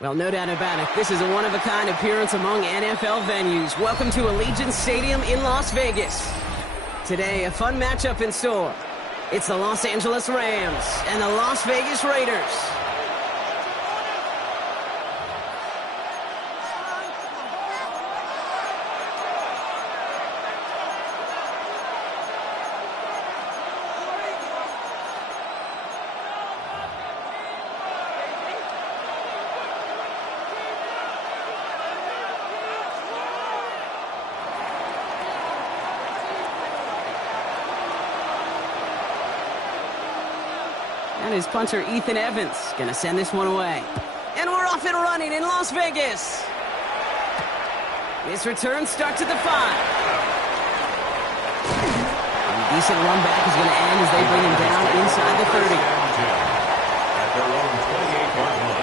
Well, no doubt about it, this is a one-of-a-kind appearance among NFL venues. Welcome to Allegiant Stadium in Las Vegas. Today, a fun matchup in store. It's the Los Angeles Rams and the Las Vegas Raiders. And his punter, Ethan Evans, going to send this one away. And we're off and running in Las Vegas. This return starts at the 5. And a decent run back is going to end as they bring him down inside the 30. At their own 28-yard line.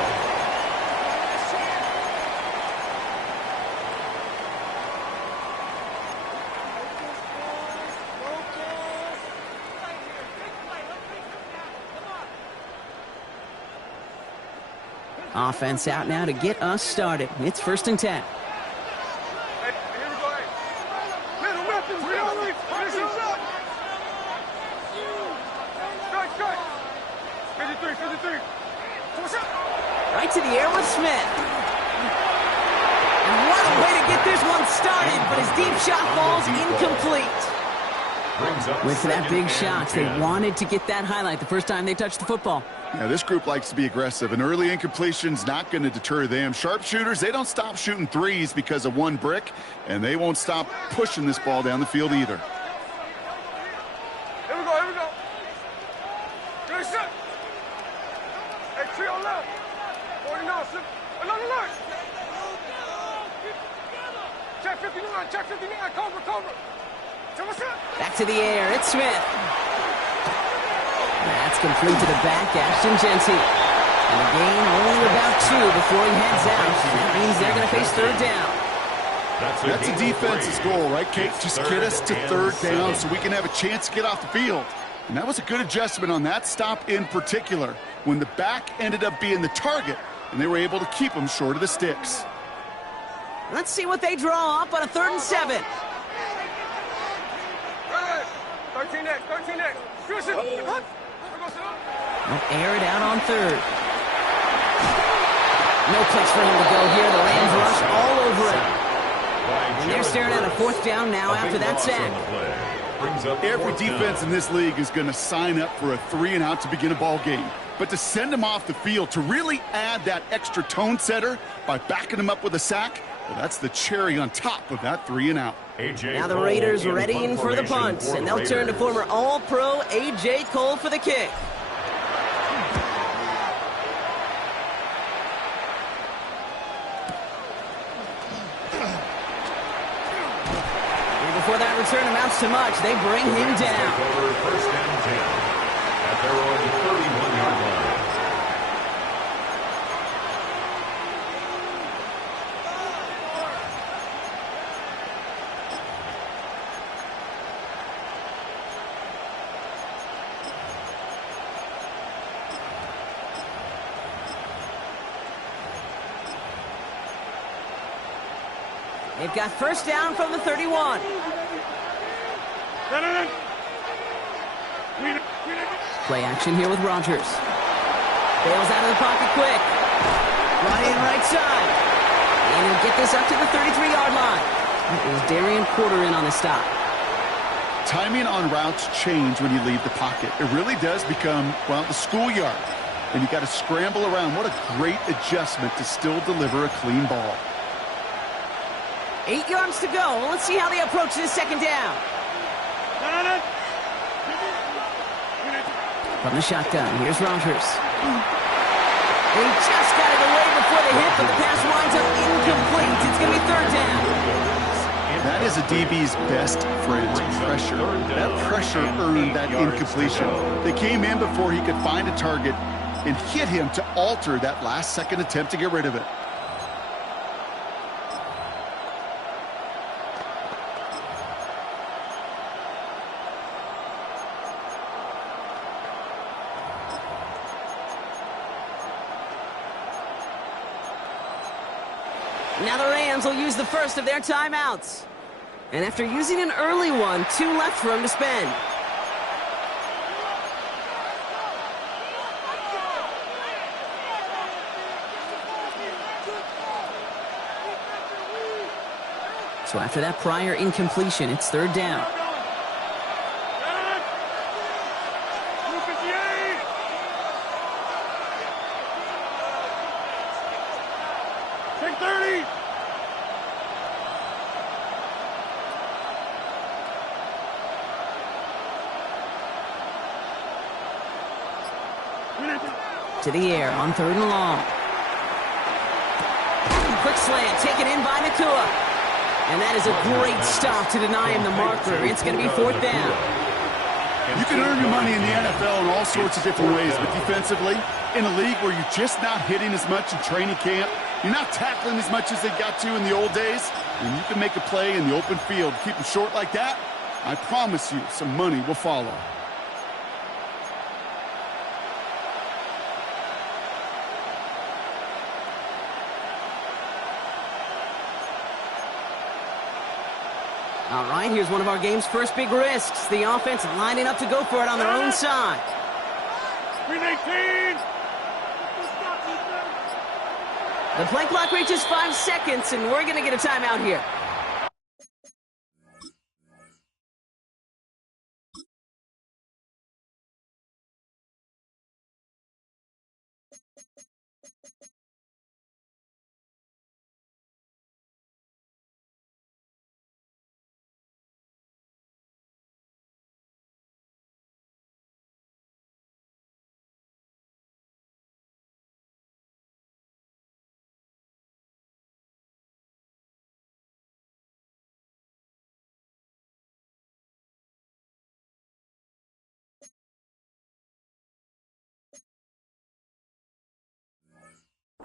Offense out now to get us started. It's 1st and 10. Right to the air with Smith. And what a way to get this one started, but his deep shot falls incomplete. Went for that big shot. They wanted to get that highlight the first time they touched the football. Yeah, this group likes to be aggressive, and early incompletion's not going to deter them. Sharpshooters, they don't stop shooting threes because of one brick, and they won't stop pushing this ball down the field either. Here we go, here we go. Good shot. Hey, trio left. 49, slip. Another line. Check 59, check 59. Cobra. Back to the air, it's Smith. That's complete to the back, Ashton Jeanty. And a gain only about 2 before he heads out. That means they're going to face 3rd down. That's a defense's goal, right, Kate? Just get us to 3rd down so we can have a chance to get off the field. And that was a good adjustment on that stop in particular, when the back ended up being the target, and they were able to keep them short of the sticks. Let's see what they draw up on a 3rd and 7. 13X. They'll air it out on 3rd. No place for him to go here. The Rams rush all over it. And they're staring at a 4th down now after that sack. Every defense in this league is going to sign up for a 3-and-out to begin a ball game. But to send them off the field, to really add that extra tone setter by backing them up with a sack, Well, that's the cherry on top of that 3-and-out. Now the Raiders readying for the punt, and they'll turn to former All-Pro A.J. Cole for the kick. And before that return amounts to much, they bring him down. First down 10 at their own 31-yard line. They've got first down from the 31. Play action here with Rodgers. Bails out of the pocket quick. Running right side. And he'll get this up to the 33-yard line. That was Darian Porter in on the stop. Timing on routes change when you leave the pocket. It really does become, well, the schoolyard. And you got to scramble around. What a great adjustment to still deliver a clean ball. 8 yards to go. Well, let's see how they approach this second down. From the shotgun, here's Rodgers. He just got it away before the hit, but the pass winds up incomplete. It's going to be third down. That is a DB's best friend, pressure. That pressure earned that incompletion. They came in before he could find a target and hit him to alter that last-second attempt to get rid of it. Now the Rams will use the first of their timeouts. And after using an early one, 2 left for him to spend. So after that prior incompletion, it's third down. Take 30. To the air on third and long. Quick slant taken in by Nakua. And that is a great stop to deny him the marker. It's going to be fourth down. You can earn your money in the NFL in all sorts of different ways, but defensively, in a league where you're just not hitting as much in training camp, you're not tackling as much as they got to in the old days, and you can make a play in the open field, keep them short like that, I promise you some money will follow. All right, here's one of our game's first big risks. The offense lining up to go for it on their own side. 319. The play clock reaches 5 seconds, and we're going to get a timeout here.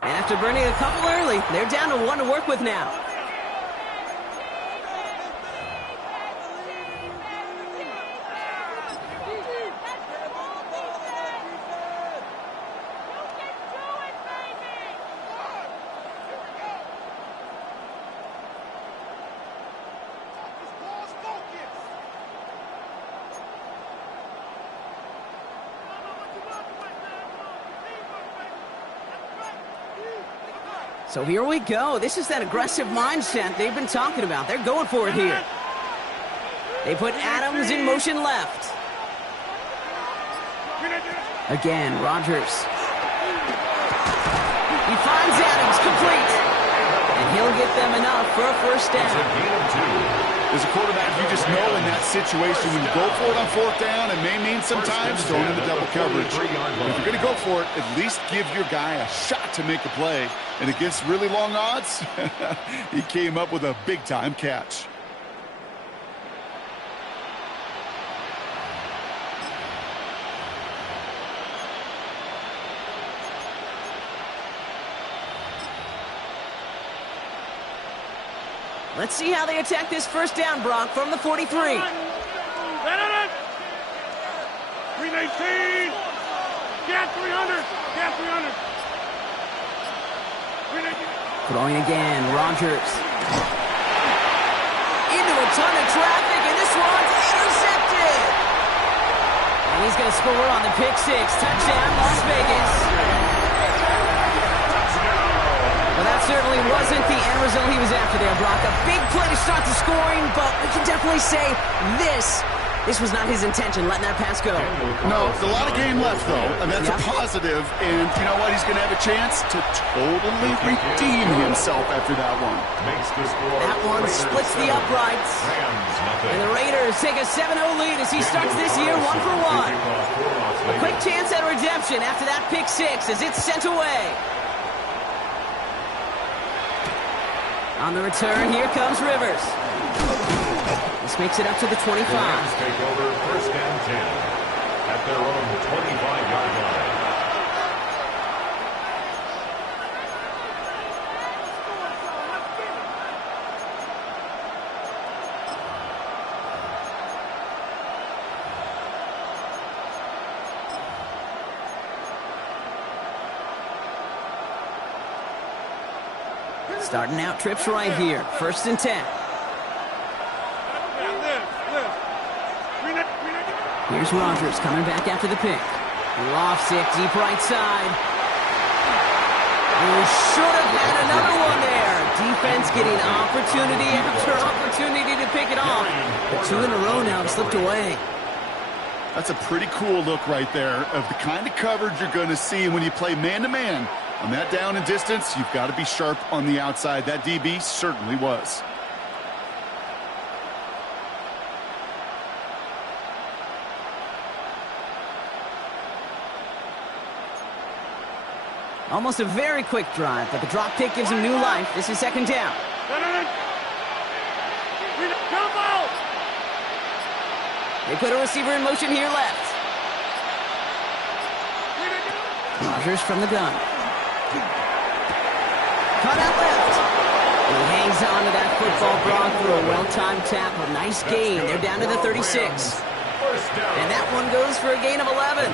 And after burning a couple early, they're down to 1 to work with now. So here we go. This is that aggressive mindset they've been talking about. They're going for it here. They put Adams in motion left. Again, Rodgers. He finds Adams complete. And he'll get them enough for a first It's a down. gain of 2. As a quarterback, you just know in that situation when you go for it on fourth down, it may mean sometimes throwing in the double coverage. But if you're going to go for it, at least give your guy a shot to make a play. And against really long odds, he came up with a big-time catch. Let's see how they attack this first down, Brock, from the 43. 319. Gap 300. Gap 300. 319. Throwing again, Rodgers. Into a ton of traffic, and this one's intercepted. And he's going to score on the pick six. Touchdown, Las Vegas. Well, that certainly wasn't the end result he was after there, Brock. A big play to start the scoring, but we can definitely say this was not his intention, letting that pass go. No, a lot of game left, though, and that's a positive. And you know what? He's going to have a chance to totally redeem himself after that one. Makes the score. That one splits the uprights. And the Raiders take a 7-0 lead as he starts this year 1 for 1. A quick chance at redemption after that pick six as it's sent away. On the return, here comes Rivers. This makes it up to the 25. The Rams take over first and 10 at their own 25-yard line. Starting out trips right here. First and 10. Here's Rodgers coming back after the pick. Lofts it deep right side. We should have had another one there. Defense getting opportunity after opportunity to pick it off. But 2 in a row now have slipped away. That's a pretty cool look right there of the kind of coverage you're going to see when you play man-to-man. On that down and distance, you've got to be sharp on the outside. That DB certainly was. Almost a very quick drive, but the drop kick gives him new life. This is second down. They put a receiver in motion here left. Rodgers from the gun. Cut out left. He hangs on to that football, Brock, through a well-timed tackle. Nice gain. They're down to the 36. And that one goes for a gain of 11.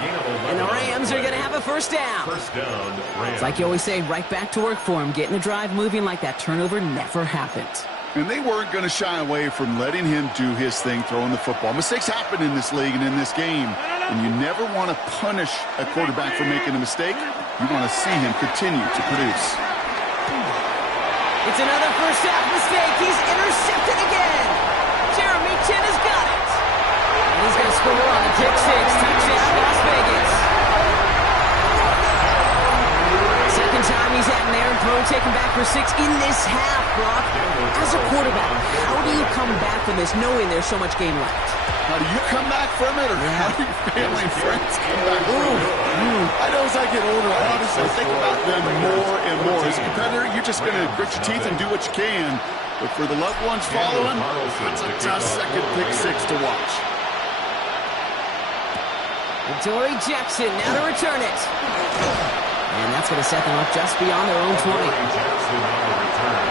And the Rams are going to have a first down. First down, Rams. It's like you always say, right back to work for him. Getting the drive moving like that turnover never happened. And they weren't going to shy away from letting him do his thing, throwing the football. Mistakes happen in this league and in this game. And you never want to punish a quarterback for making a mistake. You want to see him continue to produce. It's another first half mistake. He's intercepted again. Jeremy Chin has got it. And he's going to score on the pick six. Touchdown, Las Vegas. Second time he's had an errant throw taken back for 6 in this half, Brock. As a quarterback, how do you come back from this knowing there's so much game left? How do you come back from it, or how do your family and friends come back from it? I know as I get older, I honestly think about them more and more. As a competitor, you're just going to grit your teeth and do what you can. But for the loved ones following, it's a tough second pick six to watch. Dory Jackson now to return it. And that's going to set them up just beyond their own 20. Jackson on the return.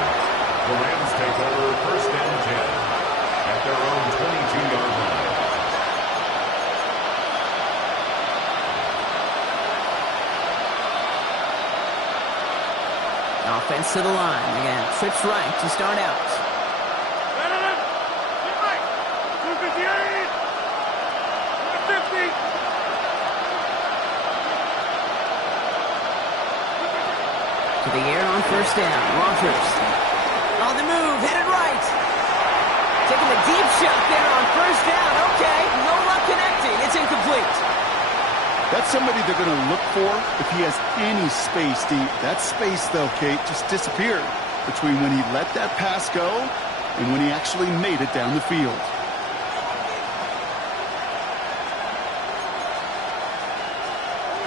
The Rams take over first and 10 at their own 22-yard line. Offense to the line. Again, trips right to start out. 258. 250. To the air on first down. Rodgers. On the move, headed right. Taking the deep shot there on first down. Okay, no luck connecting. It's incomplete. That's somebody they're going to look for if he has any space deep. That space, though, Kate, just disappeared. between when he let that pass go and when he actually made it down the field.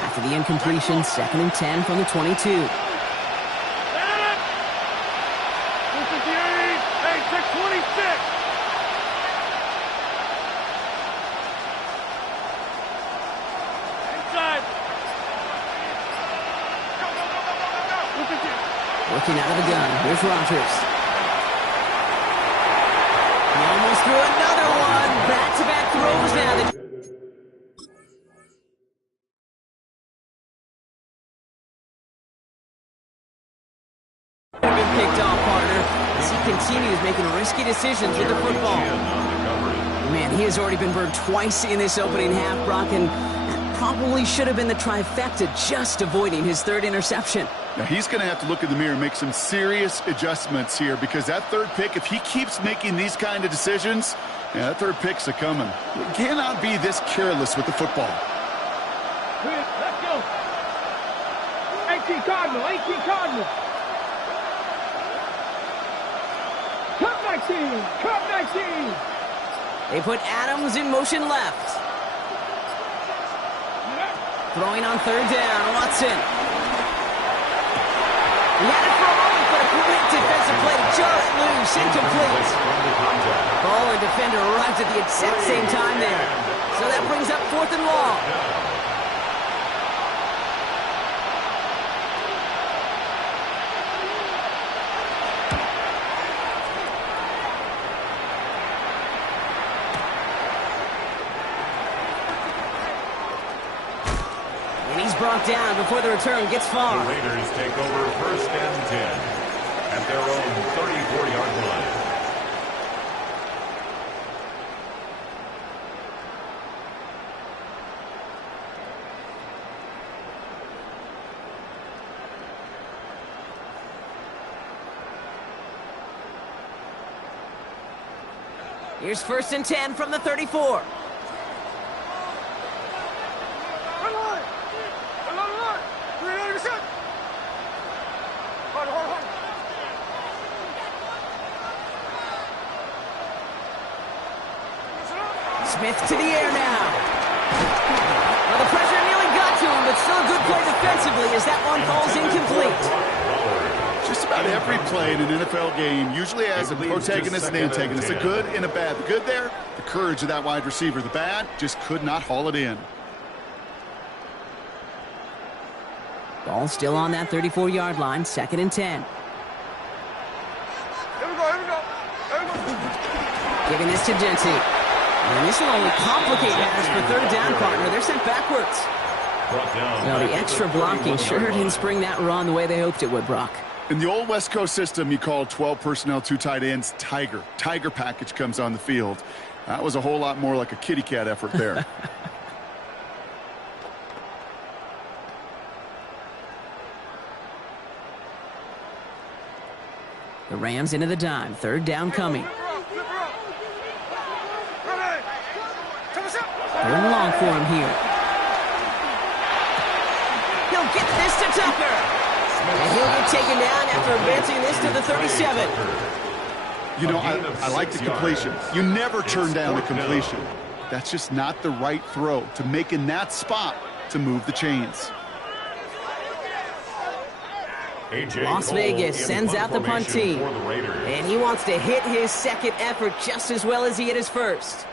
After the incompletion, 2nd and 10 from the 22. Working out of the gun. Here's Rodgers. He almost threw another one. Back-to-back throws now. Been picked off, partner, as he continues making risky decisions with the football. Man, he has already been burned twice in this opening half, Brock, and that probably should have been the trifecta, just avoiding his 3rd interception. Now, he's going to have to look in the mirror and make some serious adjustments here, because that 3rd pick, if he keeps making these kind of decisions, yeah, that 3rd pick's a-coming. He cannot be this careless with the football. Let's go. 18 Cardinal, 18 Cardinal. Cup 19, Cup 19. They put Adams in motion left. Throwing on 3rd down, Watson. He had it for a moment, but a great defensive play to jar it loose, incomplete. Ball and defender arrives at the exact same time there. So that brings up 4th and long. And he's brought down before the return gets far. The Raiders take over 1st and 10 at their own 34-yard line. Here's 1st and 10 from the 34. Smith to the air now. Well, the pressure nearly got to him, but still a good play defensively as that one falls incomplete. Just about every play in an NFL game usually has a protagonist and antagonist, a good and a bad. The good there, the courage of that wide receiver. The bad, just could not haul it in. Ball still on that 34-yard line, 2nd and 10. Here we go, here we go. Here we go. Giving this to Jency. And this will only complicate matters for 3rd down, partner. They're sent backwards. Now, the extra blocking sure didn't spring that run the way they hoped it would, Brock. In the old West Coast system, you called 12 personnel, 2 tight ends, Tiger. Tiger package comes on the field. That was a whole lot more like a kitty cat effort there. The Rams into the dime. 3rd down coming. 3rd and long for him here. He'll get this to Tucker. And he'll get taken down after advancing this to the 37. You know, I like the completion. You never turn down the completion. That's just not the right throw to make in that spot to move the chains. Las Vegas sends out the punt team. And he wants to hit his 2nd effort just as well as he hit his 1st.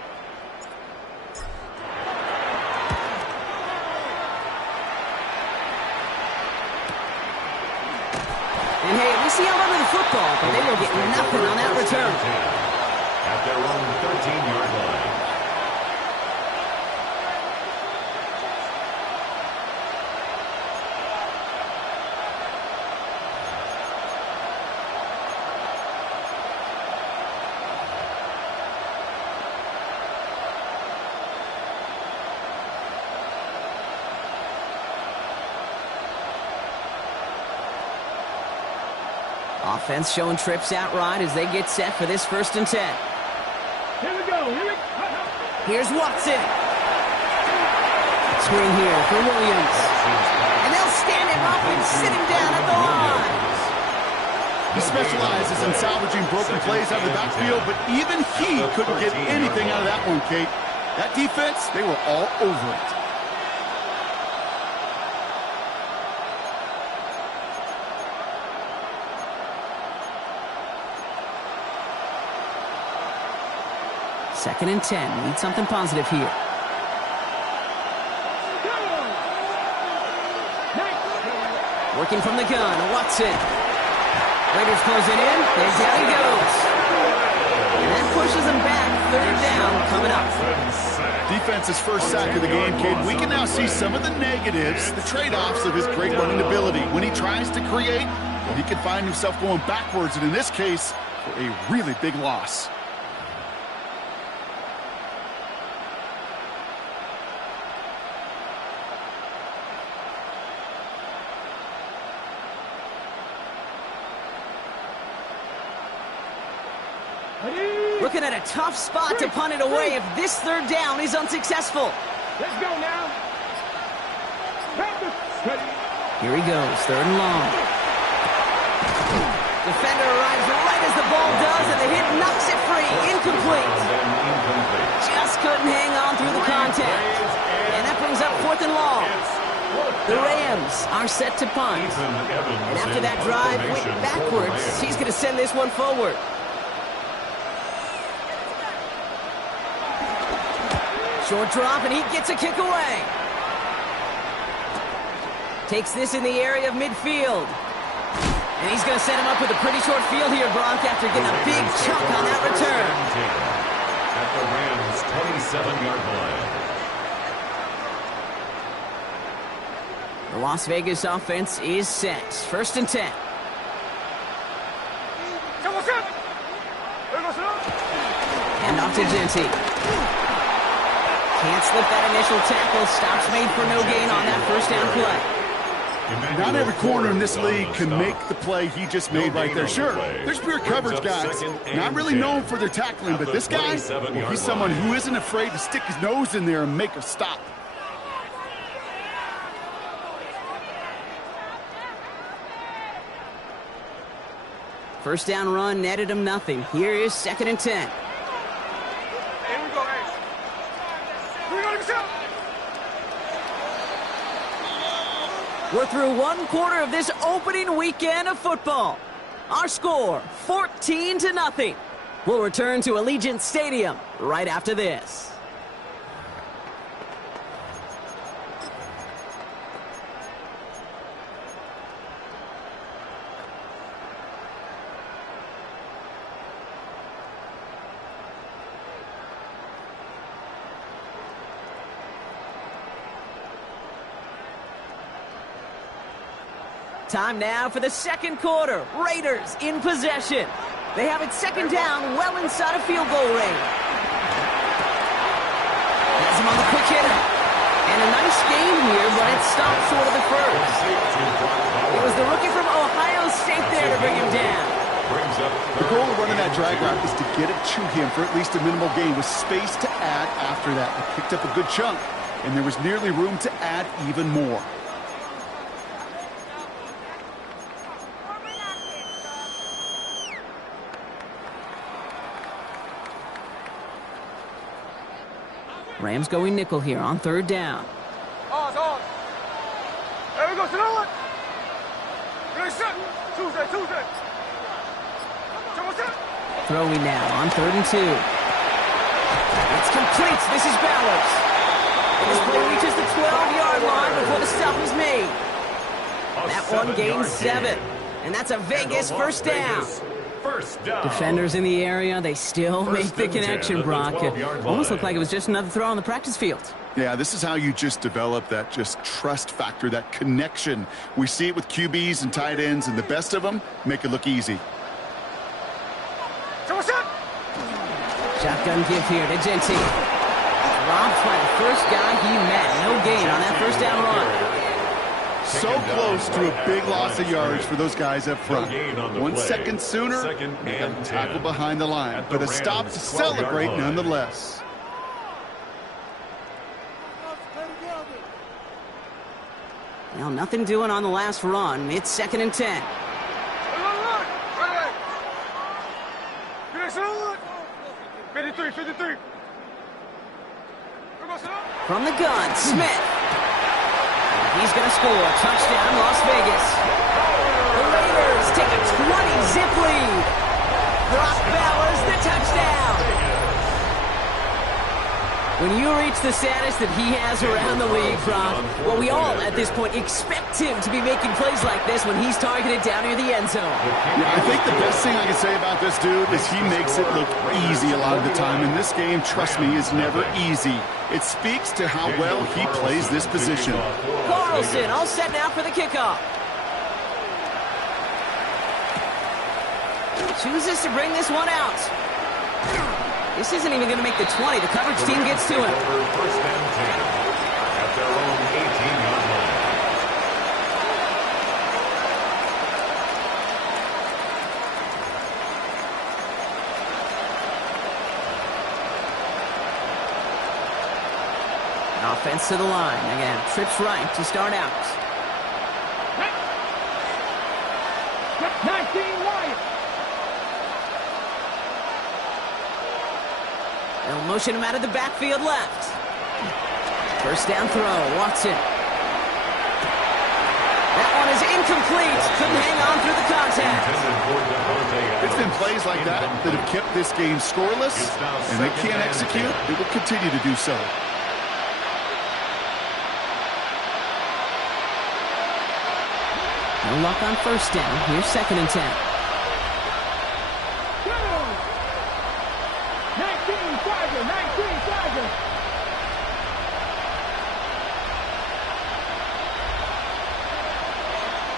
And hey, we see him under the football, but they will get nothing on that return. At their own 13-yard line. Offense showing trips out right as they get set for this 1st and 10. Here we go. Here we go. Here's Watson. Screen here for Williams. And they'll stand him up and sit him down at the line. He specializes in salvaging broken plays out of the backfield, but even he couldn't get anything out of that one, Kate. That defense, they were all over it. Second and 10. Need something positive here. Working from the gun, Watson. Raiders close it in. There down he goes. And that pushes him back. Third down coming up. Defense's first sack of the game, kid. We can now see some of the negatives, the trade-offs of his great running ability. When he tries to create, he can find himself going backwards, and in this case, for a really big loss. Looking at a tough spot to punt it away if this third down is unsuccessful. Let's go now. Here he goes, third and long. Defender arrives right as the ball does, and the hit knocks it free. Incomplete. Just couldn't hang on through the contact. And that brings up fourth and long. The Rams are set to punt. And after that drive went backwards, he's going to send this one forward. Short drop, and he gets a kick away. Takes this in the area of midfield. And he's going to set him up with a pretty short field here, Brock, after getting a big chunk on that return. At the Rams' 27-yard line. The Las Vegas offense is set. First and 10. And off to Genty. Can't slip that initial tackle. Stops made for no gain on that first down play. Not every corner in this league can make the play he just made right there. Sure, there's pure coverage guys, not really known for their tackling, but this guy, well, he's someone who isn't afraid to stick his nose in there and make a stop. First down run netted him nothing. Here is second and 10. We're through one quarter of this opening weekend of football. Our score, 14-0. We'll return to Allegiant Stadium right after this. Time now for the second quarter. Raiders in possession. They have it second down, well inside of field goal range. Has him on the quick hitter. And a nice game here, but it stopped short of the first. It was the rookie from Ohio State there to bring him down. The goal of running that drag route is to get it to him for at least a minimal gain with space to add after that. They picked up a good chunk, and there was nearly room to add even more. Rams going nickel here on third down. There we go, Sonoma. Tuesday. Throwing now on third and 2. It's complete. This is Bowers. This play reaches the 12-yard line before the stop is made. That one gains 7. And that's a Vegas first down. Defenders in the area, they still make the connection, Brock. It almost looked like it was just another throw on the practice field. Yeah, this is how you just develop that just trust factor, that connection. We see it with QBs and tight ends, and the best of them make it look easy. Shotgun give here to Genty. Dropped by the first guy he met. No gain on that first down run. So close to a big loss of yards for those guys up front. 1 second sooner, and tackle behind the line. But a stop to celebrate nonetheless. Well, nothing doing on the last run. It's second and 10. 53, 53. From the gun, Smith. He's going to score. Touchdown, Las Vegas. The Raiders take a 20-zip lead. Brock Bowers, the touchdown. When you reach the status that he has around the league, Brock, well, we all at this point expect him to be making plays like this when he's targeted down near the end zone. Yeah, I think the best thing I can say about this dude is he makes it look easy a lot of the time. And this game, trust me, is never easy. It speaks to how well he plays this position. Carlson all set now for the kickoff. Chooses to bring this one out. This isn't even going to make the 20. The coverage team gets to him. First and 10 at their own 18-yard line. Offense to the line. Again, trips right to start out. 19 Lions. They'll motion him out of the backfield left. First down throw, Watson. That one is incomplete. Couldn't hang on through the contact. It's been plays like that that have kept this game scoreless, and they can't execute. It will continue to do so. No luck on first down. Here's 2nd and 10. 19 Tiger.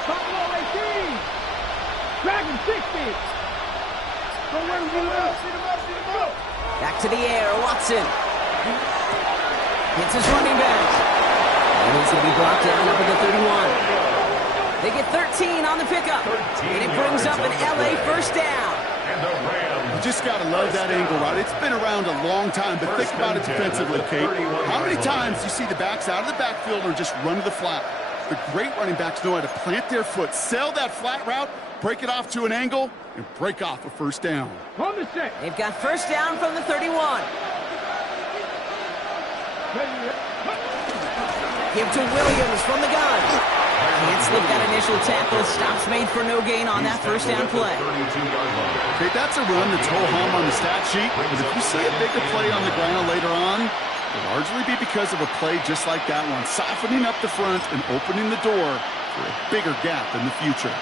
Buffalo 18. Dragon 60. Back to the air, Watson. Hits his running back. And he's going to be brought down up at the 31. They get 13 on the pickup. And it brings up an LA first down. You just got to love that angle, right? It's been around a long time, but think about it defensively, Kate. How many times do you see the backs out of the backfield or just run to the flat? The great running backs know how to plant their foot, sell that flat route, break it off to an angle, and break off a first down. They've got first down from the 31. Give to Williams from the gun. Can't slip that initial tackle. Stops made for no gain on that first down play. Okay, that's a run that's ho-hum on the stat sheet, but if you see a bigger play on the ground later on, it'll largely be because of a play just like that one, softening up the front and opening the door for a bigger gap in the future.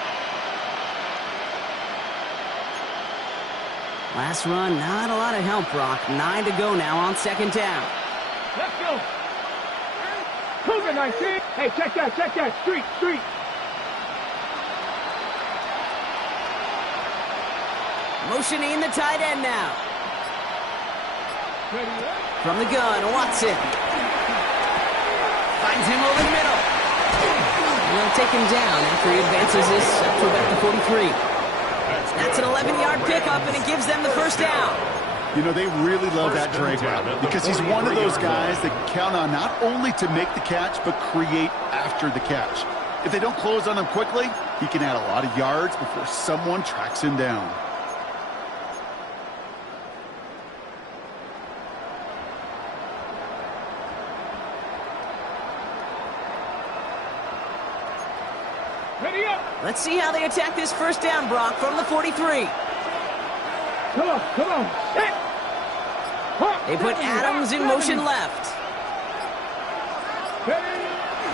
Last run, not a lot of help, Brock. 9 to go now on 2nd down. Let's go. Cougar 19. Hey, check that. Street. Motioning the tight end now. From the gun, Watson. Finds him over the middle. And they'll take him down after he advances this up to about the 43. That's an 11-yard pickup, and it gives them the first down. You know, they really love that drag route because he's one of those guys that can count on not only to make the catch, but create after the catch. If they don't close on him quickly, he can add a lot of yards before someone tracks him down. Ready up. Let's see how they attack this first down, Brock, from the 43. Come on. Hit. They put Adams in motion left.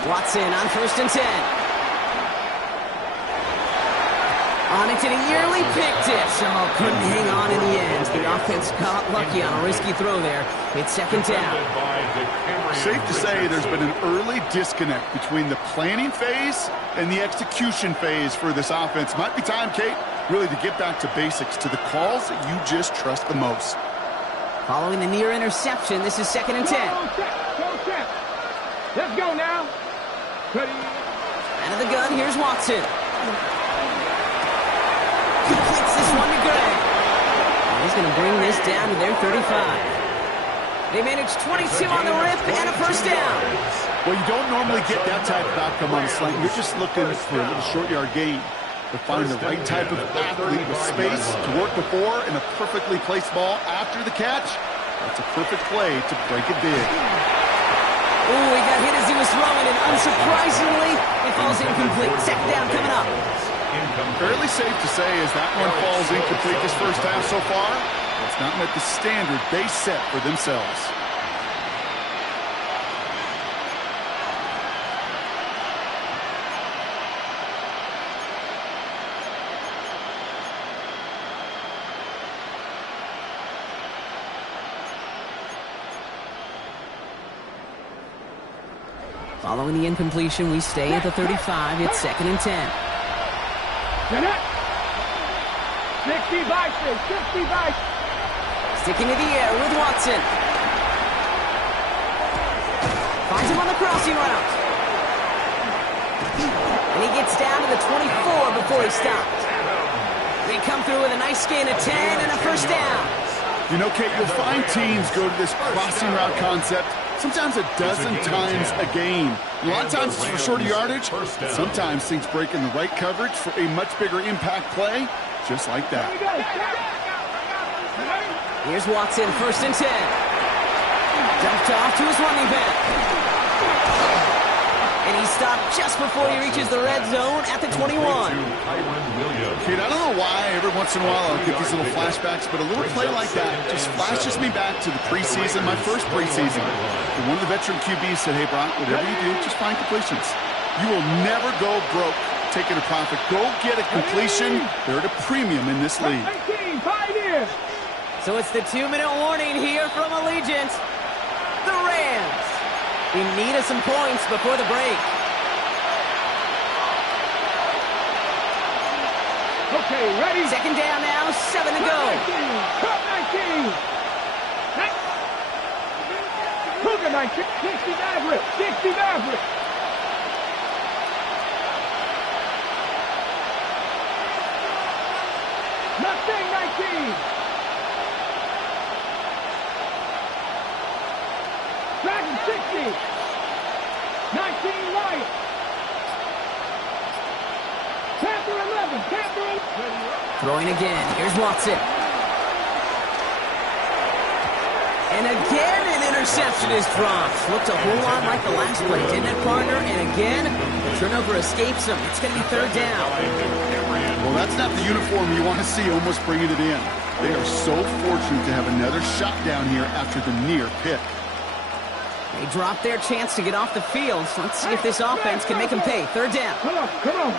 Watson on first and 10. On it to the yearly picked it. Oh, couldn't hang on in the end. The offense got lucky on a risky throw there. It's 2nd down. Safe to say there's been an early disconnect between the planning phase and the execution phase for this offense. Might be time, Kate, really to get back to basics, to the calls that you just trust the most. Following the near interception, this is 2nd and 10. Let's go now. Ready. Out of the gun, here's Watson. Completes this one to Gray. And he's going to bring this down to their 35. They managed 22 on the rip and a first down. Well, you don't normally get that type of outcome on a slant. You're just looking for a little short yard gain. They're finding the right type of athlete with space to work before and a perfectly placed ball after the catch. That's a perfect play to break it big. Oh, he got hit as he was throwing, and unsurprisingly, it falls incomplete. Second down coming up. Fairly safe to say as that one falls incomplete this first half so far, it's not met the standard they set for themselves. Following the incompletion, we stay at the 35. It's 2nd and 10. 60. Sticking to the air with Watson. Finds him on the crossing route. And he gets down to the 24 before he stops. They come through with a nice gain of 10 and a first down. You know, Kate, you'll find teams go to this crossing route concept sometimes a dozen times a game. A lot of times it's for shorter yardage. Sometimes things break in the right coverage for a much bigger impact play, just like that. Here's Watson, 1st and 10. Dumped off to his running back. And he stopped just before he reaches the red zone at the 21. Kate, I don't know why every once in a while I'll get these little flashbacks, but a little play like that just flashes me back to the preseason, my first preseason. And one of the veteran QBs said, hey, Brock, whatever you do, just find completions. You will never go broke taking a profit. Go get a completion. They're at a premium in this league. So it's the 2-minute warning here from Allegiant. The Rams in need of some points before the break. Okay, ready? 2nd down now, 7 to go. 19. Cougar 19. 60 Maverick. 60 Maverick. Mustang 19. Dragon 60. 19 Light. Panther 11. Panther 11. Throwing again. Here's Watson. And again, an interception is dropped. Looked a whole lot like the last play, didn't it, partner? And again, the turnover escapes him. It's going to be 3rd down. Well, that's not the uniform you want to see almost bringing it in. They are so fortunate to have another shot down here after the near pick. They dropped their chance to get off the field. So let's see if this offense can make them pay. 3rd down. Come on.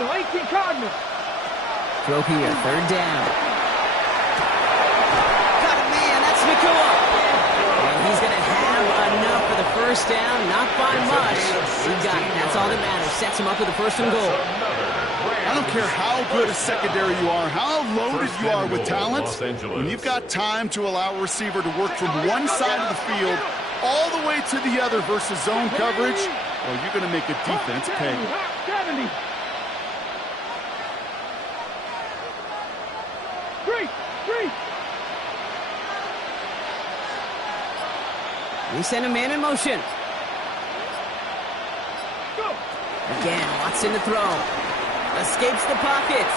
18 Cardinal. Throw here, 3rd down. Got it, man. That's Nakua. And he's going to have enough for the first down. Not by much. He got it. That's all that matters. Sets him up with a 1st and goal. I don't care how good a secondary you are, how loaded you are with talent, when you've got time to allow a receiver to work from one side of the field all the way to the other versus zone coverage, well, you're going to make a defense pay. 70. 3. We send a man in motion. Go. Again, Watson to throw. Escapes the pocket.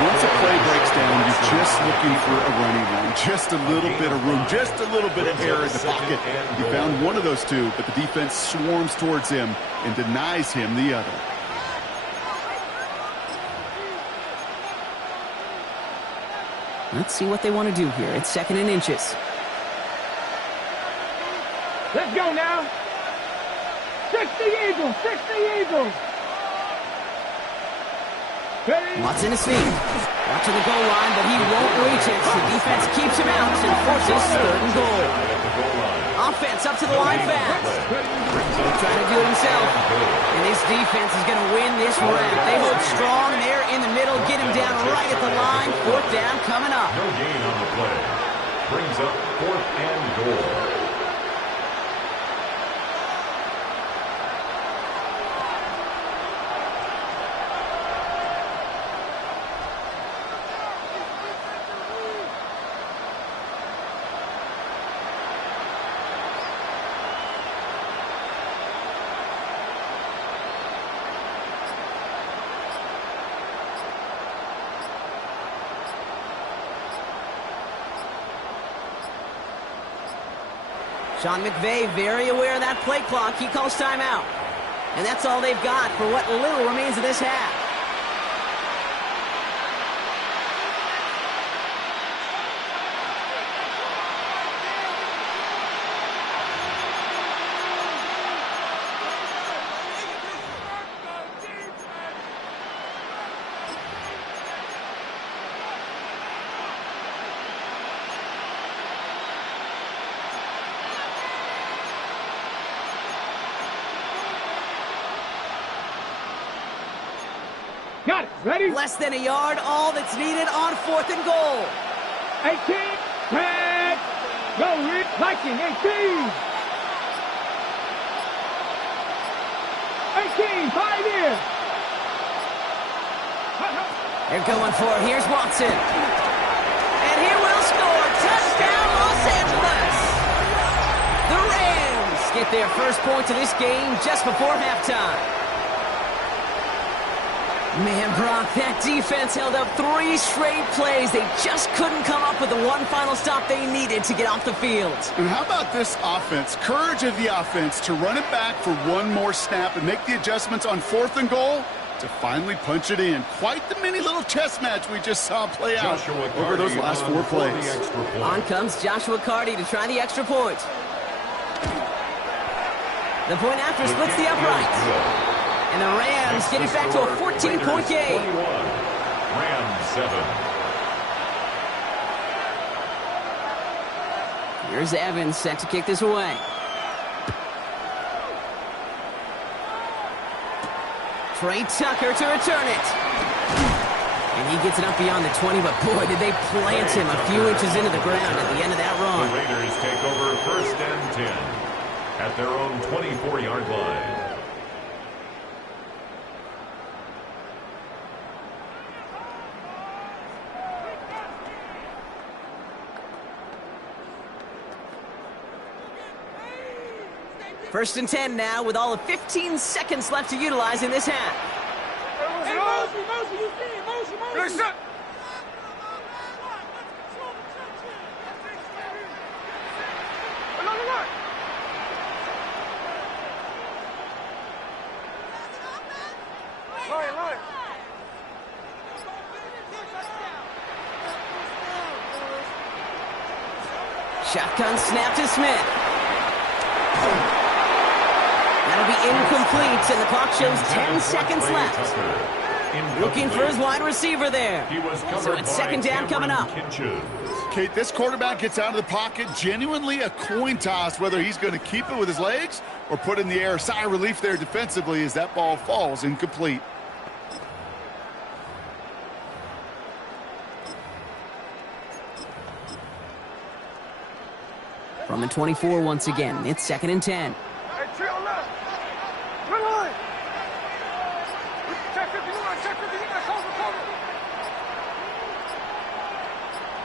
Once a play breaks down, you're just looking for a running room. Just a little bit of room, just a little bit of air in the pocket. He found one of those two, but the defense swarms towards him and denies him the other. Let's see what they want to do here. It's 2nd and inches. Let's go now. 60 Eagles. Ready? Watson is feet. Watching the goal line, but he won't reach it. The defense keeps him out and forces 3rd and goal. Offense up to the line fast. Trying to do it himself. And this defense is going to win this round. They hold strong there in the middle. Get him down right at the line. 4th down coming up. No gain on the play. Brings up 4th and goal. Sean McVay very aware of that play clock. He calls timeout. And that's all they've got for what little remains of this half. Got it. Ready? Less than a yard, all that's needed on 4th and goal. 18. Tag. Go, Rick. Viking. 18. 18. 5 in. They're going for it. Here's Watson. And he will score. Touchdown, Los Angeles. The Rams get their first points of this game just before halftime. Man, Brock, that defense held up 3 straight plays. They just couldn't come up with the one final stop they needed to get off the field. And how about this offense? Courage of the offense to run it back for one more snap and make the adjustments on 4th and goal to finally punch it in. Quite the mini little chess match we just saw play out over those last 4 plays. On comes Joshua Carty to try the extra point. The point after splits the upright. And the Rams get it back to a 14-point game. 21, Rams 7. Here's Evans set to kick this away. Trey Tucker to return it. And he gets it up beyond the 20, but boy, did they plant him a few inches into the ground at the end of that run. The Raiders take over 1st and 10 at their own 24-yard line. First and 10 now with all of 15 seconds left to utilize in this half. Hey, Mosley, you see it, Mosley. Good shot. Another one. Line. Shotgun snap to Smith. That'll be incomplete, and the clock shows 10 seconds left. Looking for his wide receiver there. So it's 2nd down coming up. Kate, this quarterback gets out of the pocket, genuinely a coin toss whether he's going to keep it with his legs or put it in the air. Sigh of relief there defensively as that ball falls incomplete. From the 24 once again, it's 2nd and 10. Hey, trio left. Run line. Check 50, check 50, cover.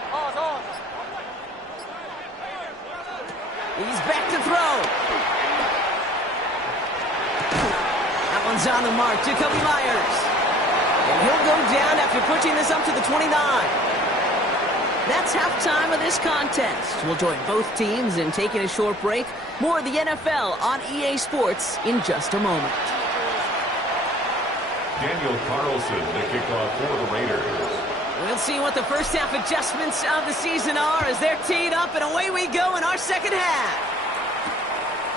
Pause. He's back to throw. That one's on the mark. Jacoby Myers. And he'll go down after pushing this up to the 29. That's halftime of this contest. We'll join both teams in taking a short break. More of the NFL on EA Sports in just a moment. Daniel Carlson, the kickoff for the Raiders. We'll see what the first half adjustments of the season are as they're teed up, and away we go in our second half.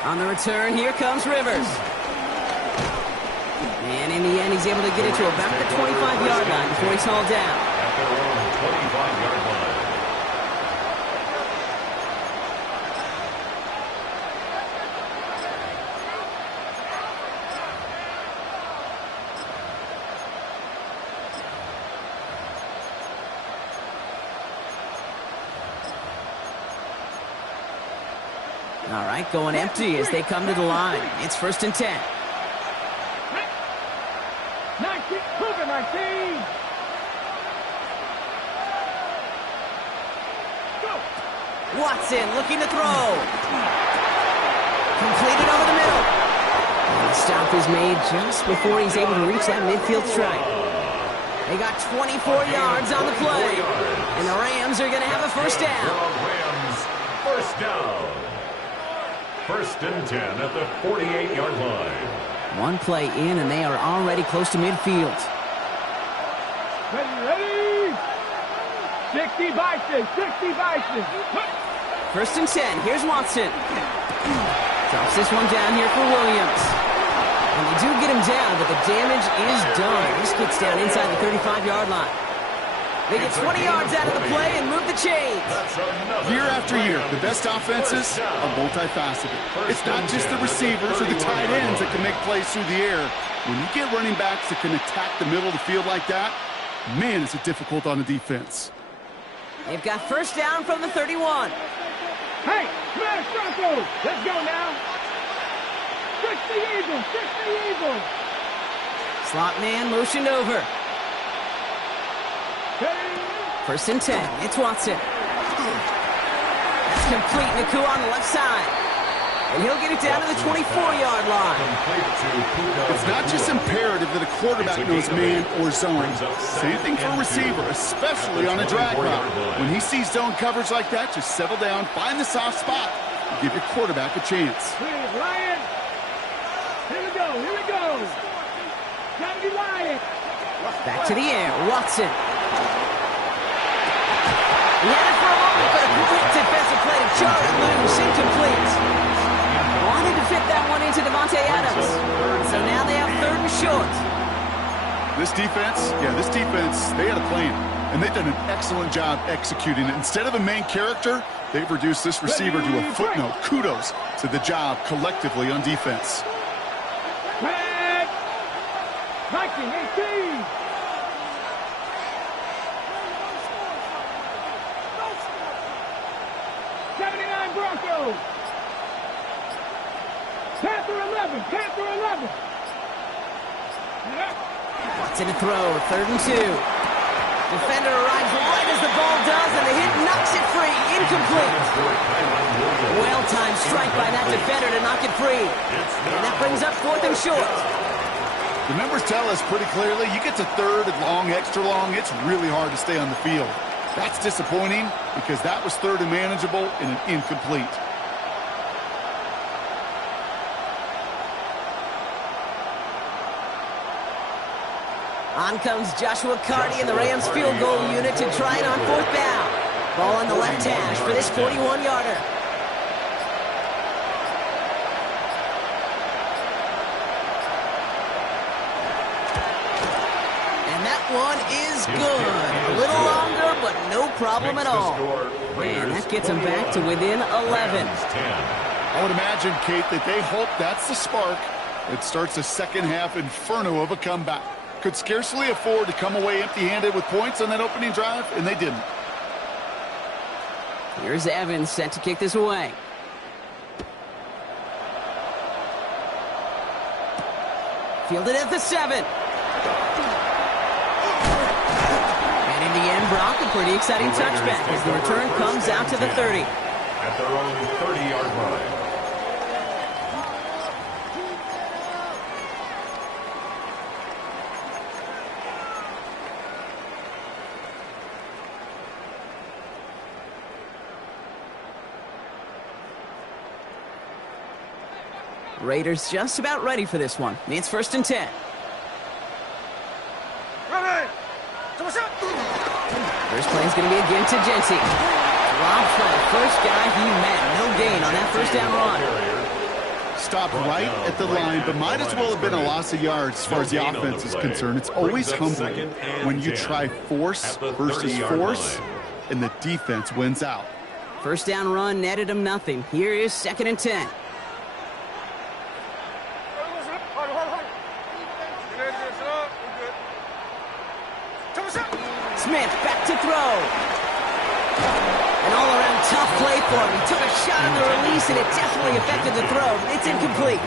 On the return, here comes Rivers. And in the end, he's able to get it to about the 25-yard line before he's hauled down. At their own 25-yard line. All right, going empty as they come to the line. It's 1st and 10. 19. Go. Watson looking to throw. Completed over the middle. And the stop is made just before he's able to reach that midfield strike. They got 24 yards on the play. And the Rams are going to have a first down. Rams, first down. First and 10 at the 48-yard line. One play in, and they are already close to midfield. Ready? 60 Bison, 60 Bison. First and 10, here's Watson. Drops this one down here for Williams. And they do get him down, but the damage is done. This gets down inside the 35-yard line. They get 20 yards out of the play and move the chains. Year after year, the best offenses are multifaceted. It's not just the receivers or the tight ends that can make plays through the air. When you get running backs that can attack the middle of the field like that, man, is it difficult on the defense. They've got first down from the 31. Hey, smash Broncos. Let's go now. 60 Eagles, 60 Eagles. Slot man motioned over. First and 10, it's Watson. That's complete. Nacua on the left side. And he'll get it down to the 24-yard line. It's not just imperative that a quarterback knows man or zone. Same thing for a receiver, especially on a drag route. When he sees zone coverage like that, just settle down, find the soft spot, and give your quarterback a chance. Lion. Here we go, here we go. Gotta be Lion. Back to the air, Watson. He had it for a moment, but a quick defensive play to Charlie loose, incomplete. Wanted to fit that one into Devontae Adams. So now they have third and short. This defense, they had a plan. And they've done an excellent job executing it. Instead of a main character, they've reduced this receiver to a footnote. Kudos to the job collectively on defense. Red. 1918. Broncos. Panther 11, Panther 11. Watson to throw, third and 2. Defender arrives right as the ball does, and the hit knocks it free, incomplete. Well-timed strike by that defender to knock it free. And that brings up fourth and short. The numbers tell us pretty clearly, you get to third and long, extra long, it's really hard to stay on the field. That's disappointing because that was third and manageable and an incomplete. On comes Joshua Carty and the Rams field goal unit to try it on fourth down. Ball on the left hash for this 41-yarder. And that one is good. A little longer, but no problem at all. And that gets them back to within 11. I would imagine, Kate, that they hope that's the spark that starts a second-half inferno of a comeback. Could scarcely afford to come away empty-handed with points on that opening drive, and they didn't. Here's Evans set to kick this away. Fielded at the 7. And in the end, Brock, a pretty exciting touchback as the return comes out to the 30. At their own 30-yard line. Raiders just about ready for this one. It's first and 10. Ready. First play is going to be again to Jency. Rob Flynn, first guy he met. No gain on that first down run. Stopped right at the line, but might as well have been a loss of yards as far as the offense is concerned. It's always humbling when you try force versus force, and the defense wins out. First down run netted him nothing. Here is second and 10. Smith back to throw. An all-around tough play for him. He took a shot on the release, and it definitely affected the throw. It's incomplete.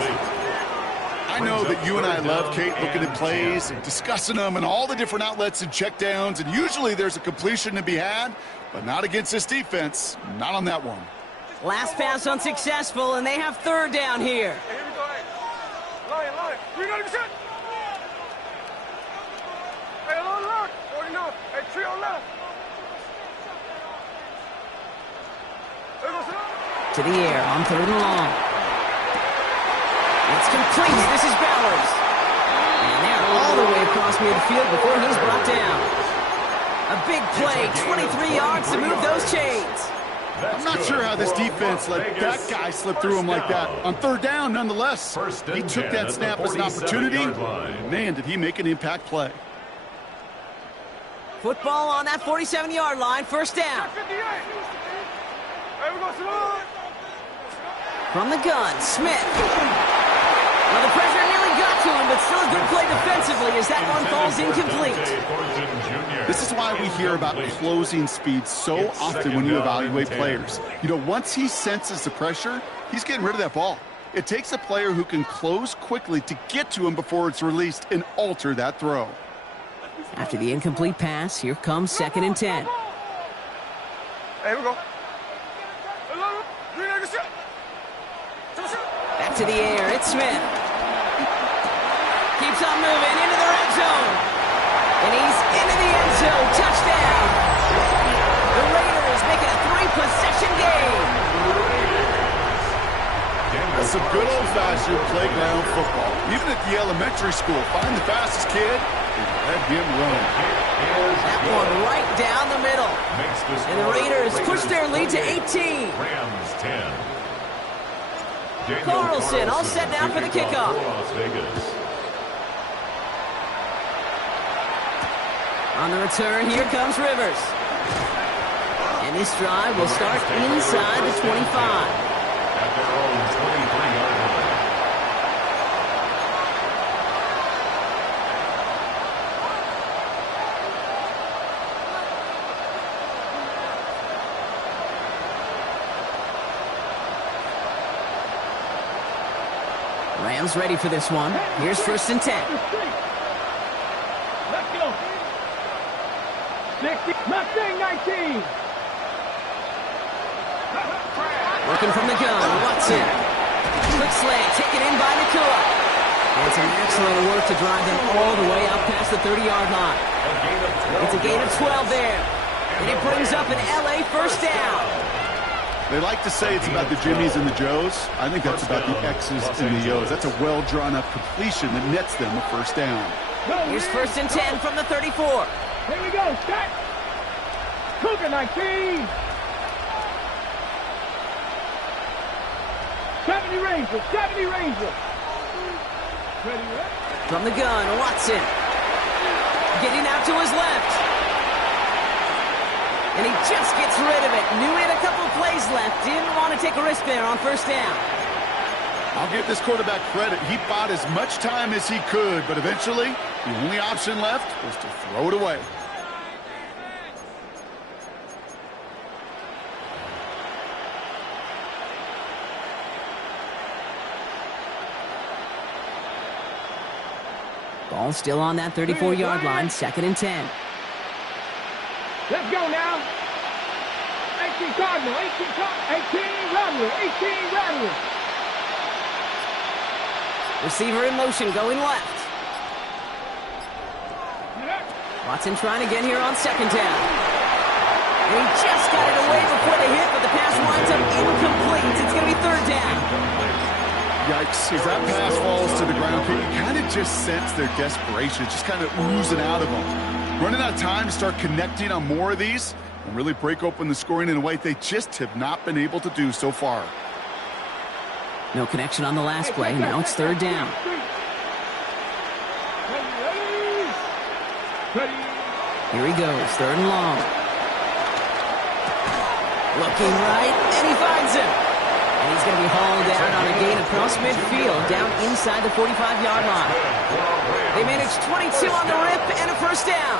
I know that you and I love, Kate, looking at plays and discussing them and all the different outlets and checkdowns, and usually there's a completion to be had, but not against this defense. Not on that one. Last pass unsuccessful, and they have third down here. Hey, here we go. Hey. Lion. 390%. Hey, along. 49. Hey, trio left. To the air on third and long. completes. This is Bowers. And they're all the way across midfield before he's brought down. A big play, 23 yards to move those chains. I'm not sure how this defense let that guy slip through him like that. On third down, nonetheless, he took that snap as an opportunity. And man, did he make an impact play. Football on that 47-yard line, first down. From the gun, Smith. Well, the pressure nearly got to him, but still a good play defensively as that one falls incomplete. This is why we hear about closing speed so often when you evaluate players. You know, once he senses the pressure, he's getting rid of that ball. It takes a player who can close quickly to get to him before it's released and alter that throw. After the incomplete pass, here comes 2nd and 10. Here we go. Back to the air, it's Smith. Keeps on moving into the red zone. And he's into the end zone. Touchdown. The Raiders make it a 3-possession game. That's some good old-fashioned playground football. Even at the elementary school, find the fastest kid and let him run. That one right down the middle. And the Raiders push their lead to 18. Rams 10. Carlson all set now for the kickoff. On the return, here comes Rivers. And this drive will start inside the 25. At their own 23-yard line. Rams ready for this one. Here's 1st and 10. Let's go. 60, Mustang 19. Working from the gun, Watson. Quick slant, taken in by Nakua. And some excellent work to drive them all the way out past the 30-yard line. It's a gain of 12 there. And it brings up an LA first down. They like to say it's about the Jimmies and the Joes. I think that's about the X's and the O's. That's a well-drawn-up completion that nets them a first down. Here's 1st and 10 from the 34. Here we go, set. Cougar 19. 70 Rangers, 70 Rangers. Ready, ready. From the gun, Watson. Getting out to his left. And he just gets rid of it. Knew he had a couple of plays left. Didn't want to take a risk there on first down. I'll give this quarterback credit. He bought as much time as he could, but eventually, the only option left was to throw it away. Ball still on that 34-yard line, 2nd and 10. Let's go now. 18 Cardinal, 18 Rattler, 18 Rattler. Receiver in motion, going left. Watson trying to get here on 2nd down. And he just got it away before the hit, but the pass winds up incomplete. It's going to be 3rd down. Yikes. As that pass falls to the ground, you kind of just sense their desperation, just kind of oozing out of them. Running out of time to start connecting on more of these and really break open the scoring in a way they just have not been able to do so far. No connection on the last play. Now it's 3rd down. Here he goes, 3rd and long. Looking right, and he finds him. And he's going to be hauled out on a gain across midfield, down inside the 45-yard line. They managed 22 on the rip and a first down.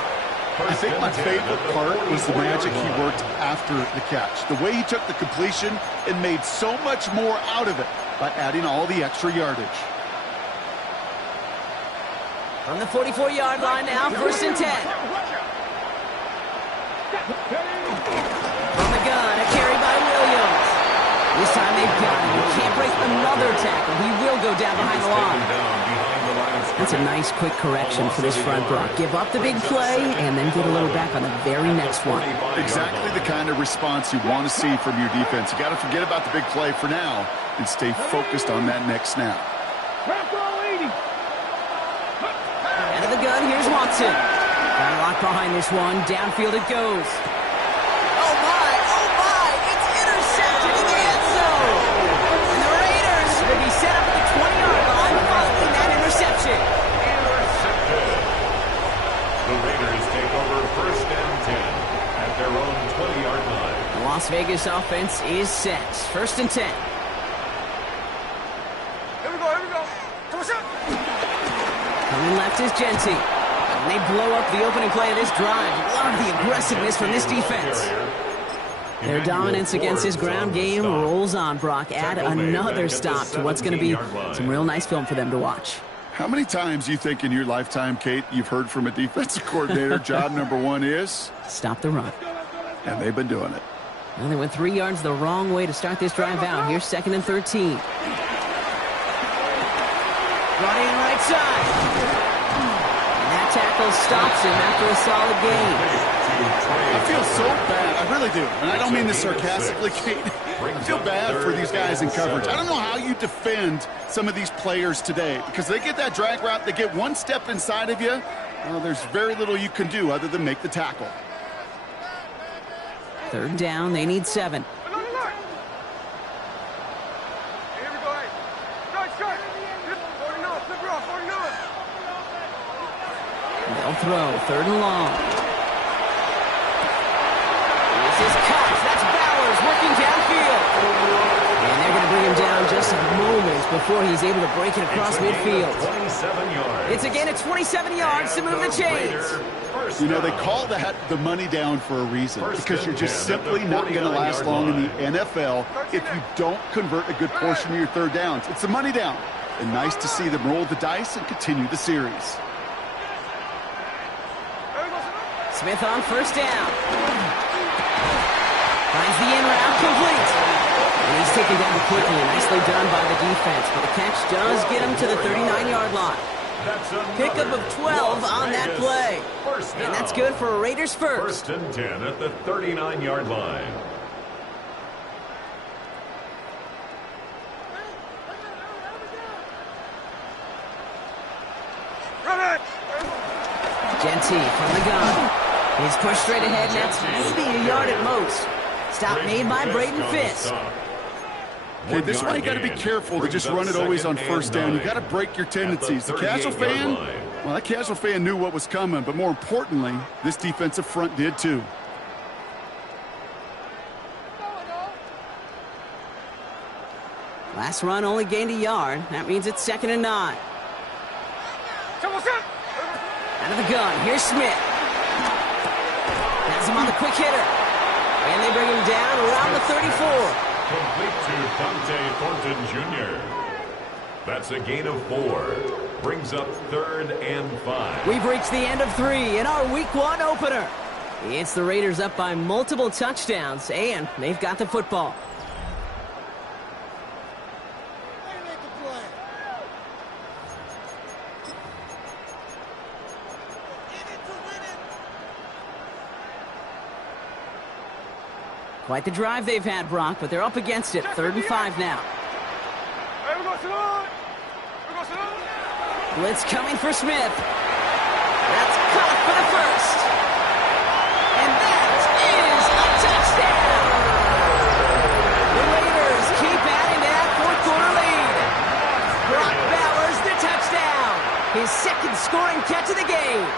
I think my favorite part was the magic he worked after the catch. The way he took the completion and made so much more out of it by adding all the extra yardage. From the 44-yard line now, 1st and 10. From the gun, a carry by Williams. This time they've got him. He can't break another tackle. He will go down behind the line. That's a nice quick correction for this front block. Give up the big play and then get a little back on the very next one. Exactly the kind of response you want to see from your defense. You got to forget about the big play for now and stay focused on that next snap. Out of the gun, here's Watson. Got a lock behind this one. Downfield it goes. Oh my, it's intercepted in the end zone. And the Raiders will be set up at the 20-yard line following that interception. Intercepted. The Raiders take over first and 10 at their own 20-yard line. The Las Vegas offense is set. First and 10. Here we go. Come on, shot. Coming left is Genty. And they blow up the opening play of this drive. Love the aggressiveness from this defense. Their dominance against this ground game rolls on, Brock. Add another stop to what's going to be some real nice film for them to watch. How many times do you think in your lifetime, Kate, you've heard from a defensive coordinator, job number one is? Stop the run. And they've been doing it. Well, they went 3 yards the wrong way to start this drive out. Here's second and 13. Running right side. And that tackle stops him after a solid gain. I feel so bad. I really do. And I don't mean this sarcastically, Kate. I feel bad for these guys in coverage. I don't know how you defend some of these players today because they get that drag route, they get one step inside of you. Well, there's very little you can do other than make the tackle. Third down, they need 7. Here we go, hey. Strike. 49, flip it off, 49. They'll throw, third and long. This is Cox, that's Bowers working downfield. And they're going to bring him down just moments before he's able to break it across midfield. 27 yards. It's a gain of 27 yards to move the chains. You know, they call that the money down for a reason because you're just simply not going to last long in the NFL if you don't convert a good portion of your third downs. It's the money down. And nice to see them roll the dice and continue the series. Smith on first down. Finds the in route complete. And he's taken down quickly. Nicely done by the defense. But the catch does get him to the 39-yard line. Pickup of 12 on that play. And that's good for Raiders first. First and 10 at the 39-yard line. Genty from the gun. He's pushed straight ahead, and that's maybe a yard at most. Stop made by Braden Fisk. Okay, this is why you got to be careful to just run it always on first down. You got to break your tendencies. The casual fan, well, that casual fan knew what was coming, but more importantly, this defensive front did too. Last run only gained a yard. That means it's second and 9. Out of the gun, here's Smith. Has him on the quick hitter. And they bring him down around the 34. Complete to Dante Thornton Jr. That's a gain of 4. Brings up third and 5. We've reached the end of 3 in our Week 1 opener. It's the Raiders up by multiple touchdowns, and they've got the football. Quite the drive they've had, Brock, but they're up against it. Third and 5 now. Blitz coming for Smith. That's caught for the first. And that is a touchdown. The Raiders keep adding to that fourth-quarter lead. Brock Bowers, the touchdown. His second scoring catch of the game.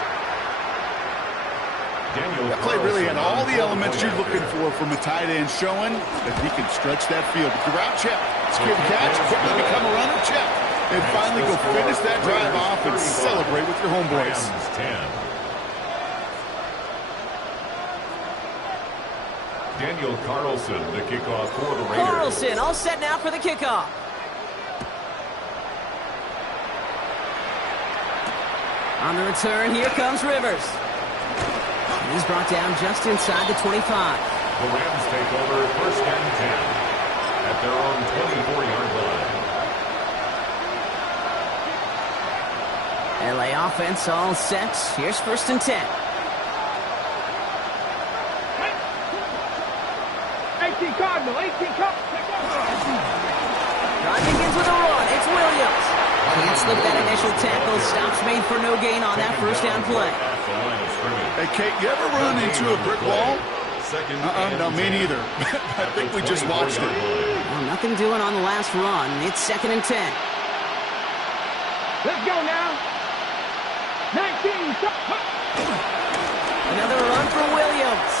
That play really had all the elements you're looking for from a tight end, showing that he can stretch that field. If you're out, check. Secure the catch, quickly become a runner, check. And finally go finish that drive off and celebrate with your homeboys. 10. Daniel Carlson, the kickoff for the Raiders. Carlson all set now for the kickoff. On the return, here comes Rivers. And he's brought down just inside the 25. The Rams take over first and 10 at their own 24-yard line. LA offense all set. Here's first and 10. 18 Cardinal, 18 Cardinal. Drive begins with a run. It's Williams. He slip that initial tackle. Stops made for no gain on that first down play. Hey, Kate, you ever run into a brick wall? No, me neither. I think we just watched it. Well, nothing doing on the last run. It's 2nd and 10. Let's go now. 19. Another run for Williams.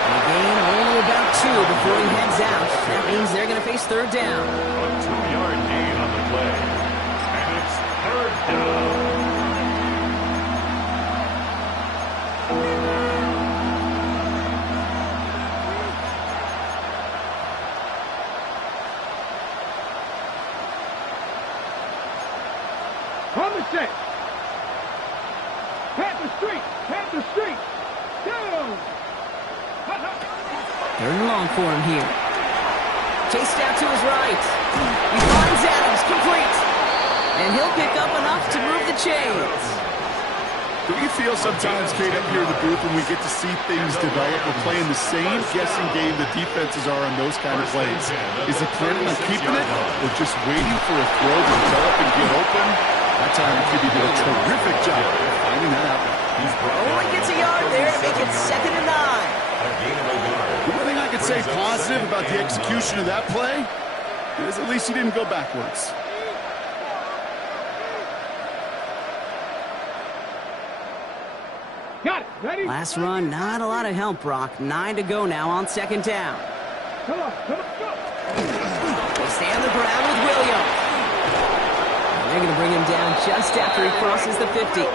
And a gain only about 2 before he heads out. That means they're going to face 3rd down. A 2-yard gain on the play. And it's 3rd down. Cover set. Panther Street. Down. 3rd and long for him here. Chased out to his right. He finds Adams, complete. And he'll pick up enough to move the chains. Do you feel sometimes, Kate, up here in the booth when we get to see things develop, we're playing the same guessing game the defenses are on those kind of plays? Is he planning on keeping it or just waiting for a throw to develop and get open? That time, Kibbe did a terrific job of finding that out. Only gets a yard there to make it 2nd and 9. The one thing I could say positive about the execution of that play is at least he didn't go backwards. Got it. Ready? Last run, not a lot of help, Brock. 9 to go now on 2nd down. Come on, go. They stay on the ground with Williams. And they're going to bring him down just after he crosses the 50.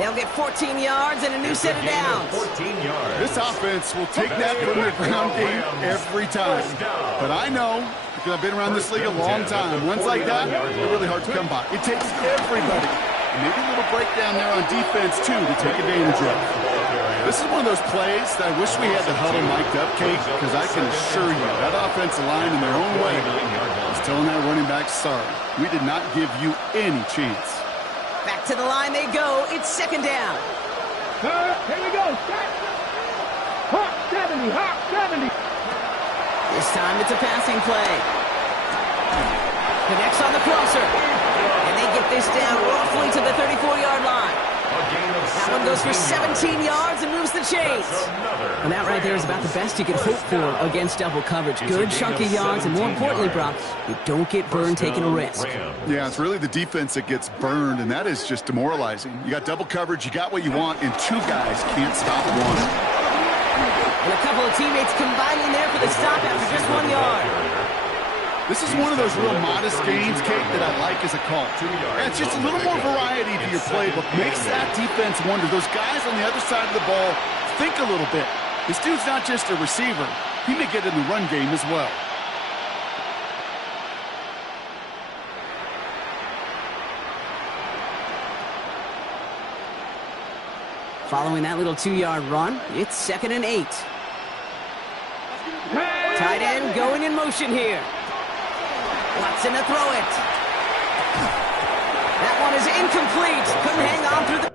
They'll get 14 yards and a new set of downs. 14 yards. This offense will take that from the ground game every time. But I know, because I've been around this league a long time, runs like that, they're really hard to come by. It takes everybody. And maybe a little breakdown there on defense, too, to take advantage of. This is one of those plays that I wish we had the huddle mic'd up, Kate, because I can assure you that offensive line in their own way is telling that running back, sorry, we did not give you any chance. Back to the line they go. It's 2nd down. Here we go. Hawk 70. This time it's a passing play. Connects on the crosser. And they get this down roughly to the 34-yard line. That one goes for 17 yards and moves the chains. And that right there is about the best you can hope for against double coverage. Good chunky yards, and more importantly, Brock, you don't get burned taking a risk. Yeah, it's really the defense that gets burned, and that is just demoralizing. You got double coverage, you got what you want, and 2 guys can't stop one. And a couple of teammates combining there for the stop after just 1 yard. This is one of those real modest gains, Kate, that I like as a call. And it's just a little more variety to your playbook. Makes that defense wonder. Those guys on the other side of the ball think a little bit. This dude's not just a receiver. He may get in the run game as well. Following that little 2-yard run, it's 2nd and 8. Tight end going in motion here. Watson to throw it. That one is incomplete. Couldn't hang on through the...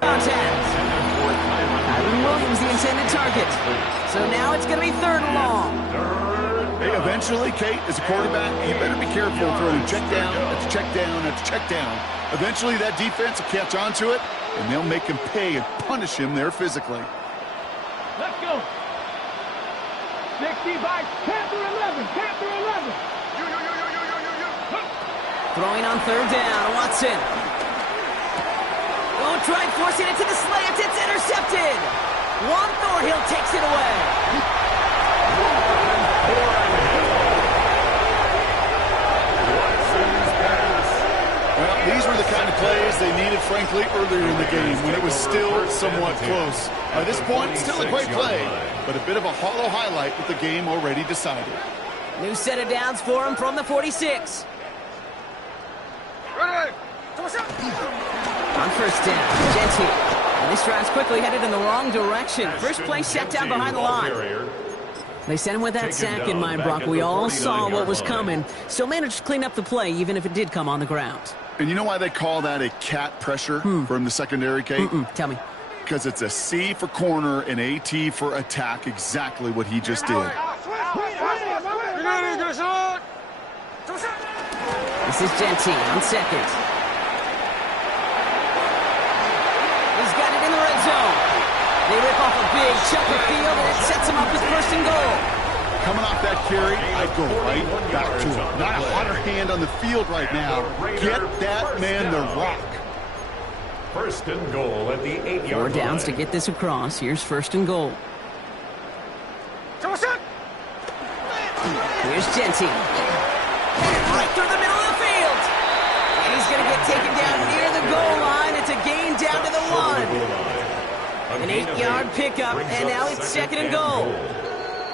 Contact. Kyron Williams, the intended target. So now it's going to be 3rd and long. Hey, eventually, Kate, as a quarterback, you better be careful throwing check down, after check down, after check down. Eventually, that defense will catch on to it, and they'll make him pay and punish him there physically. Let's go. 60 by Panther 11. Throwing on 3rd down, Watson. Oh, try forcing it to the slant. It's intercepted. Juan Thornhill takes it away. Well, these were the kind of plays they needed, frankly, earlier in the game when it was still somewhat close. By this point, still a great play, but a bit of a hollow highlight with the game already decided. New set of downs for him from the 46. Ready. On 1st down, Gentile. This drive's quickly headed in the wrong direction. First play set down behind the line. They sent him with that sack in mind, Brock. We all saw what was coming. Still managed to clean up the play, even if it did come on the ground. And you know why they call that a cat pressure from the secondary, Kate? Tell me. Because it's a C for corner and a T for attack, exactly what he just did. This is Genty on second. He's got it in the red zone. They rip off a big chunk of field, and it sets him up with first and goal. Coming off that carry, I'd go right back to him. Not a hotter hand on the field right now. Get that man the rock. First and goal at the 8-yard line. 4 downs to get this across. Here's first and goal. Here's Genty. Right through the middle of the field. And he's going to get taken down near the goal line. It's a gain down to the 1. An 8-yard pickup, and now it's second and goal.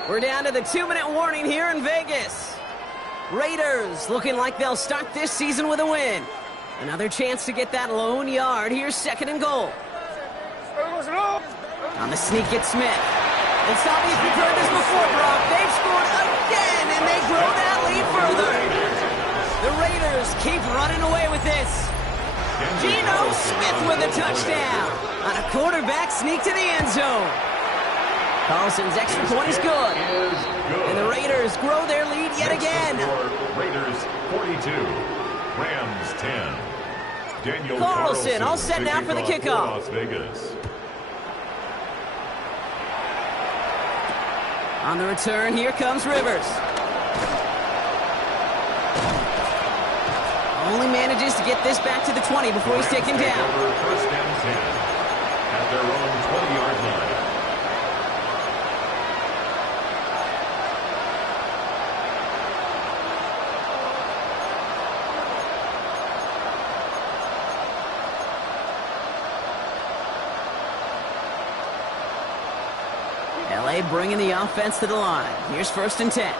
We're down to the 2-minute warning here in Vegas. Raiders looking like they'll start this season with a win. Another chance to get that lone yard. Here's second and goal. On the sneak, it's Smith. It's not like we've heard this before, Brock. They've scored again, and they grow that lead further. The Raiders keep running away with this. Geno Smith with a touchdown on a quarterback sneak to the end zone. Carlson's extra point is good. And the Raiders grow their lead yet again. Raiders 42, Rams 10. Daniel Carlson all set now for the kickoff. Las Vegas. On the return, here comes Rivers. Only manages to get this back to the 20 before he's taken down. First and 10 at their own 20-yard line. LA bringing the offense to the line. Here's first and 10.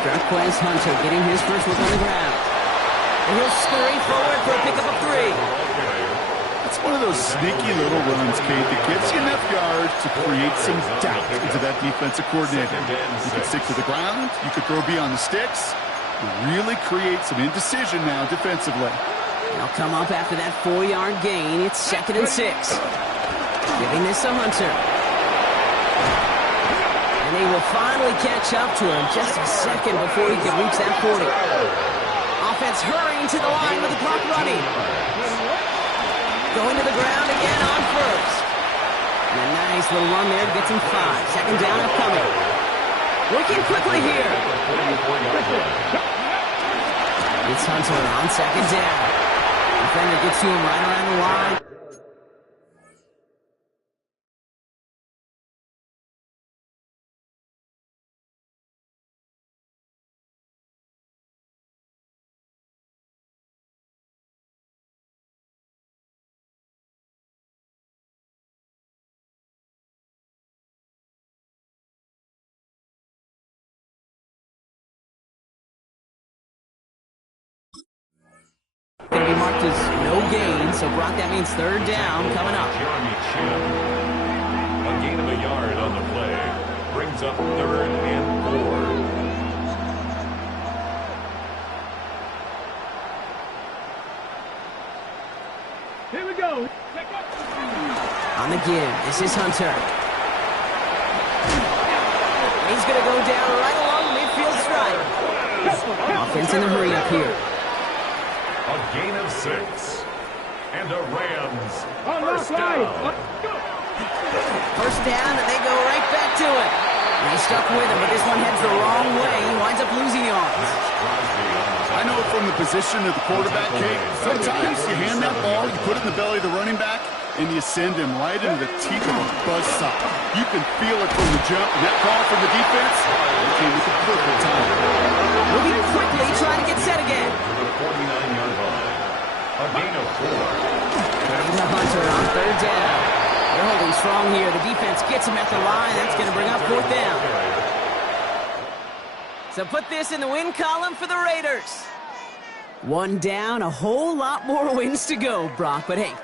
Jarquez Hunter getting his first look on the ground. And he'll scurry forward for a pickup of 3. It's one of those sneaky little runs, Kate, that gets you enough yards to create some doubt into that defensive coordinator. You can stick to the ground, you could throw beyond the sticks, really create some indecision now defensively. They'll come up after that 4-yard gain. It's second and 6. Giving this to Hunter. And they will finally catch up to him just a second before he can reach that 40. Offense hurrying to the line with the clock running. Going to the ground again on first. And a nice little run there to get some 5. Second down upcoming. Working quickly here. It's Hunter on second down. Defender gets to him right around the line. Going to be marked as no gain, so Brock, that means third down coming up. Jeremy Chin. A gain of a yard on the play. Brings up third and 4. Here we go. On the give, this is Hunter. He's going to go down right along midfield stripe. Offense in the hurry up here. A gain of 6. And a Rams first down. First down, and they go right back to it. And he's stuck with him, but this one heads the wrong way. He winds up losing yards. I know from the position of the quarterback, Kate, sometimes you hand that ball, you put it in the belly of the running back, and you send him right into the teeth of a buzzsaw. You can feel it from the jump, and that call from the defense came at the perfect time. Moving quickly, trying to get set again. To the 49-yard line. A gain of 4. Turning to Hunter on third down. They're holding strong here. The defense gets him at the line. That's going to bring up fourth down. So put this in the win column for the Raiders. One down, a whole lot more wins to go, Brock. But hey,